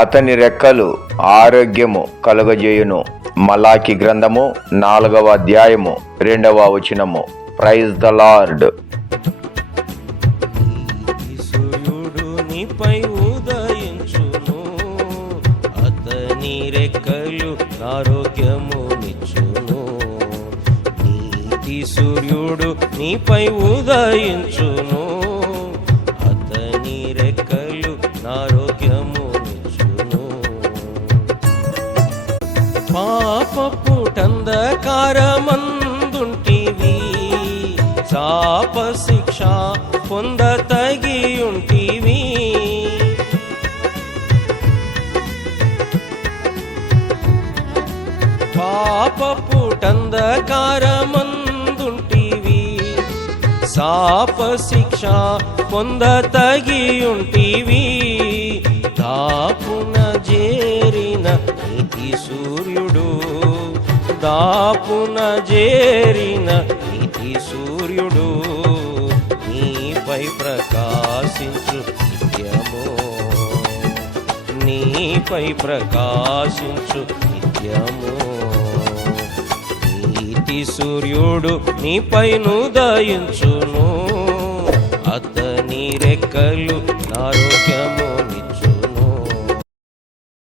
అతని రెక్కలు ఆరోగ్యము కలుగజేయును. మలాకి గ్రంథము 4వ అధ్యాయము 2వ వచనము. Praise the lord. సూర్యుడు నీపై ఉదయించును, అతని రెక్కలు ఆరోగ్యమునిచ్చును. నీతి సూర్యుడు నీపై ఉదయించును, అతని రెక్కలు ఆరోగ్యమునిచ్చును. పాపపుటంధకారమందుంటివి, శాప శిక్ష పొందతగి ఉంటివి. పాపపుటంధకారమందుంటివి, శాప శిక్ష పొందతగి ఉంటివి. దాపున చేరిన నీతి సూర్యుడు, దాపున చేరిన నీతి సూర్యుడు నీపై ప్రకాశించు నిత్యము, నీపై ప్రకాశించు నిత్యము. నీతి సూర్యుడు నీపై ఉదయించును, అతని రెక్కలు ఆరోగ్యము